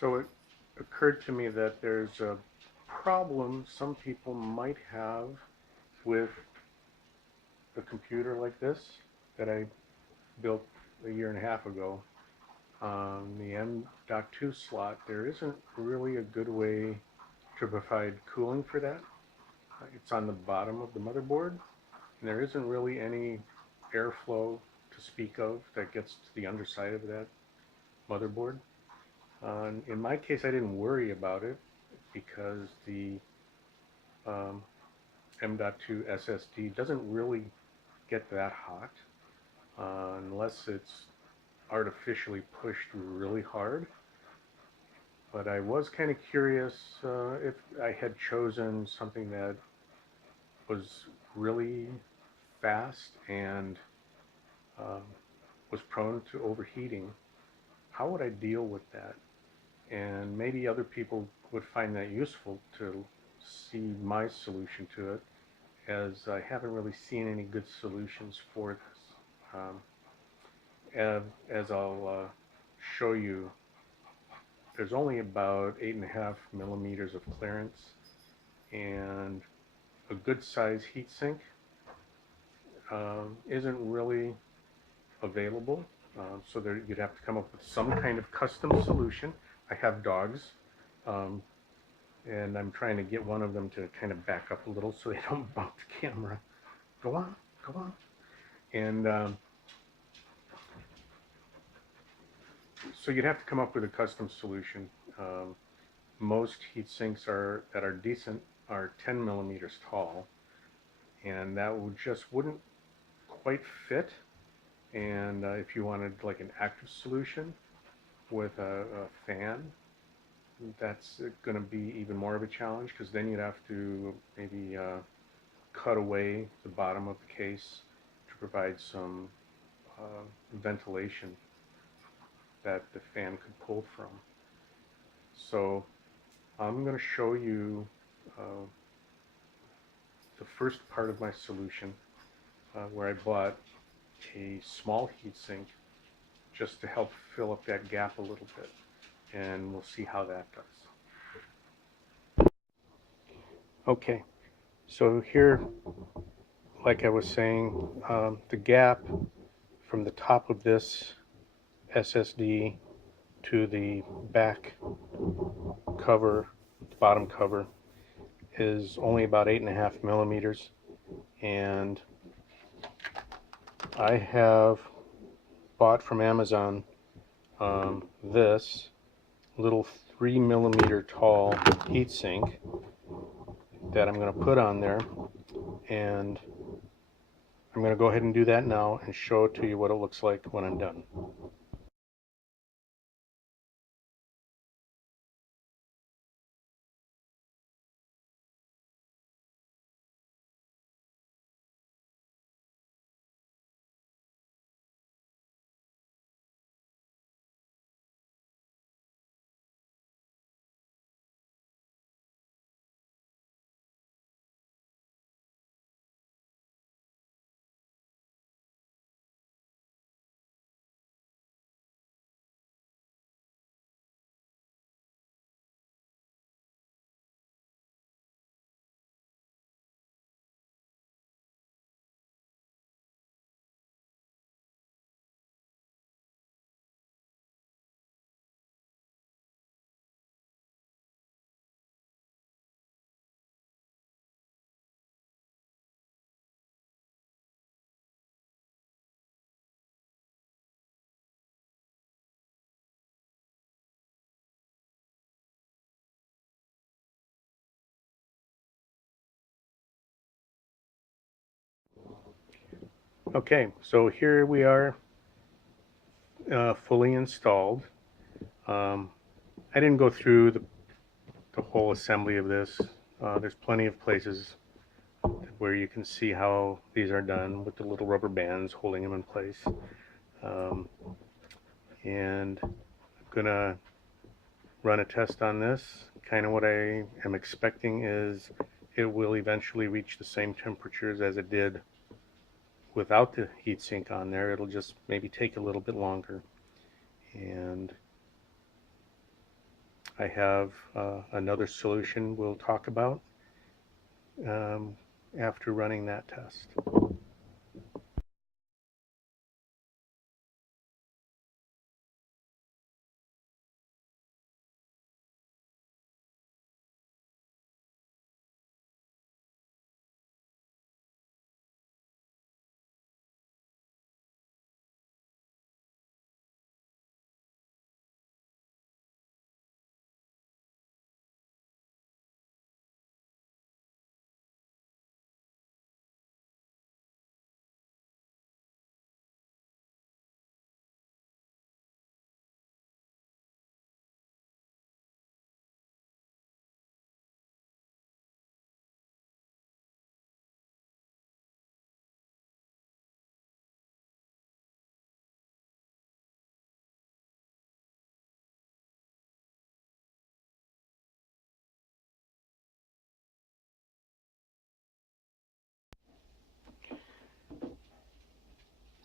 So it occurred to me that there's a problem some people might have with a computer like this that I built a year and a half ago. On the M.2 slot, there isn't really a good way to provide cooling for that. It's on the bottom of the motherboard, and there isn't really any airflow to speak of that gets to the underside of that motherboard. In my case, I didn't worry about it because the um, M.2 SSD doesn't really get that hot unless it's artificially pushed really hard. But I was kind of curious if I had chosen something that was really fast and um, was prone to overheating. How would I deal with that? And maybe other people would find that useful to see my solution to it, as I haven't really seen any good solutions for this. As I'll show you, there's only about 8.5 millimeters of clearance, and a good size heatsink isn't really available. So you'd have to come up with some kind of custom solution. I have dogs, um, and I'm trying to get one of them to kind of back up a little so they don't bump the camera. Go on, go on. And so you'd have to come up with a custom solution. Most heat sinks that are decent are 10 millimeters tall, and that wouldn't quite fit. And if you wanted like an active solution with a fan, that's going to be even more of a challenge, because then you'd have to maybe cut away the bottom of the case to provide some ventilation that the fan could pull from. So I'm going to show you the first part of my solution, where I bought a small heatsink just to help fill up that gap a little bit, and we'll see how that does. Okay, so here, like I was saying, the gap from the top of this SSD to the back cover, the bottom cover, is only about 8.5 millimeters, and I have bought from Amazon this little 3 millimeter tall heatsink that I'm going to put on there, and I'm going to go ahead and do that now and show it to you what it looks like when I'm done. Okay, so here we are, fully installed. I didn't go through the whole assembly of this. There's plenty of places where you can see how these are done with the little rubber bands holding them in place. And I'm gonna run a test on this. Kind of what I am expecting is it will eventually reach the same temperatures as it did without the heatsink on there. It'll just maybe take a little bit longer. And I have another solution we'll talk about after running that test.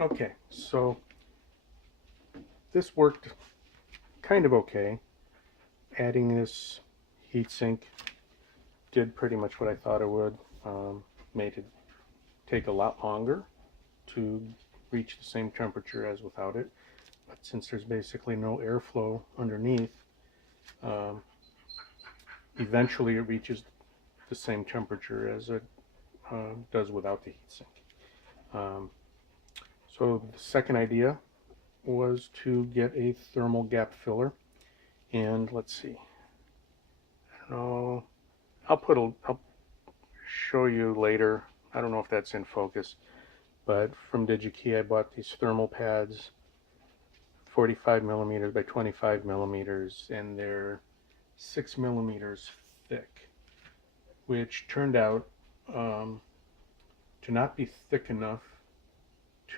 Okay, so this worked kind of okay. Adding this heatsink did pretty much what I thought it would. Made it take a lot longer to reach the same temperature as without it. But since there's basically no airflow underneath, eventually it reaches the same temperature as it does without the heatsink. So the second idea was to get a thermal gap filler, and let's see. I don't know. I'll show you later. I don't know if that's in focus, but from DigiKey I bought these thermal pads, 45 millimeters by 25 millimeters, and they're 6 millimeters thick, which turned out to not be thick enough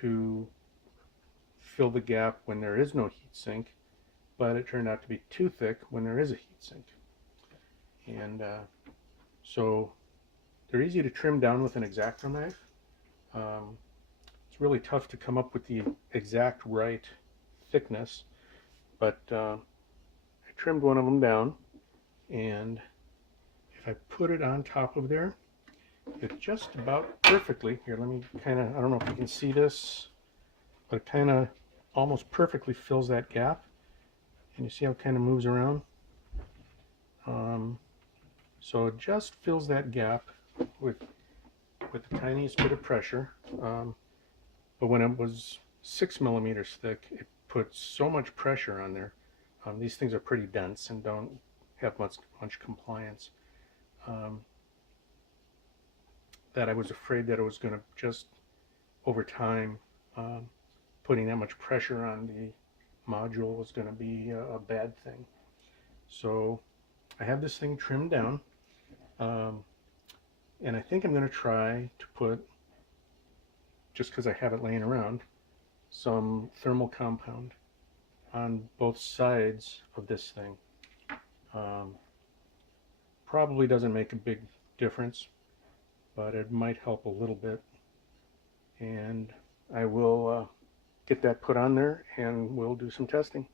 to fill the gap when there is no heatsink, but it turned out to be too thick when there is a heatsink. And so they're easy to trim down with an X-Acto knife. It's really tough to come up with the exact right thickness, but I trimmed one of them down, and if I put it on top of there, it just about perfectly, here let me kind of, I don't know if you can see this, but it kind of almost perfectly fills that gap. And you see how it kind of moves around? So it just fills that gap with the tiniest bit of pressure. But when it was 6 millimeters thick, it put so much pressure on there. These things are pretty dense and don't have much compliance. That I was afraid that it was going to just, over time, putting that much pressure on the module was going to be a bad thing. So I have this thing trimmed down, and I think I'm going to try to put, just because I have it laying around, some thermal compound on both sides of this thing. Probably doesn't make a big difference, but it might help a little bit. And I will get that put on there and we'll do some testing.